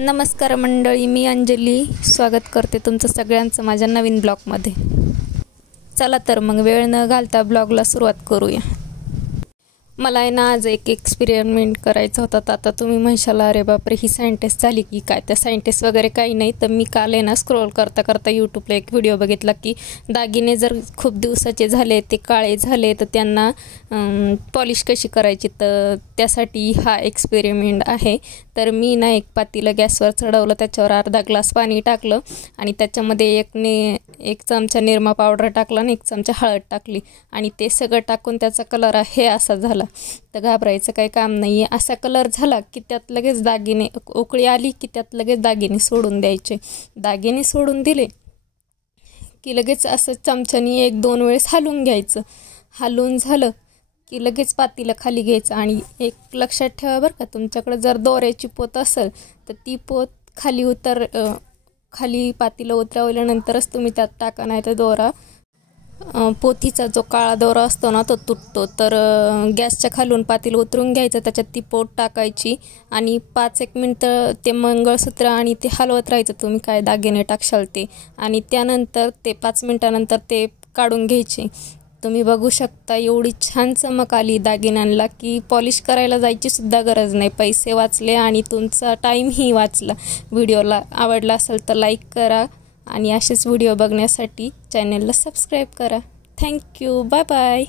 नमस्कार मंडळी, मी अंजली स्वागत करते तुमचं सगळ्यांचं माझ्या नवीन ब्लॉगमध्ये। चला तर मग वेळ न घालता ब्लॉगला सुरुवात करूया। मला आहे ना आज एक एक्सपेरिमेंट करायचा होता। आता तुम्ही म्हणशाल अरे बापरे ही सायंटिस्ट झाली की काय? त्या सायंटिस्ट वगैरे काही नाही। तर मी काल आहे ना स्क्रोल करता करता यूट्यूबला एक व्हिडिओ बघितला की दागिने जर खूप दिवसाचे झाले, ते काळे झाले, तर त्यांना पॉलिश कशी करायची, तर त्यासाठी हा एक्सपेरिमेंट आहे। तर मी ना एक पातेलं गॅसवर चढवलं, त्याच्यावर अर्धा ग्लास पाणी टाकलं आणि त्याच्यामध्ये एक चमचा निरमा पावडर टाकला आणि एक चमचा हळद टाकली आणि ते सगळं टाकून त्याचा कलर आहे असा झाला। तर घाबरायचं काही काम नाही आहे। असा कलर झाला की त्यात लगेच दागिने, उकळी आली की त्यात लगेच दागिने सोडून द्यायचे। दागिने सोडून दिले की लगेच असं चमच्यानी 1-2 वेळेस हलवून घ्यायचं। हलवून झालं की लगेच पातेलं खाली घ्यायचं आणि एक लक्षात ठेवा बरं का, तुमच्याकडे जर दोऱ्याची पोत असेल तर ती पोत खाली पातेलं उतरवल्यानंतरच तुम्ही त्यात टाका, नाही तर दोरा पोथीचा जो काळा दोरा असतो ना तो तुटतो। तर गॅसच्या खालून पातेलं उतरून घ्यायचं, त्याच्यात ती पोत टाकायची आणि 5-1 मिनिटं ते मंगळसूत्र आणि ते हलवत राहायचं, तुम्ही काय दागिने टाकशाल ते, आणि त्यानंतर ते 5 मिनिटानंतर ते काढून घ्यायचे। तुम्ही बघू शकता एवढी छान चमक आली दागिन्यांना की पॉलिश करायला जायची सुद्धा गरज नाही। पैसे वाचले आणि तुमचा टाईमही वाचला। व्हिडिओला आवडला असेल तर लाईक करा आणि असेच व्हिडिओ बघण्यासाठी चॅनलला सबस्क्राईब करा। Thank you, bye bye.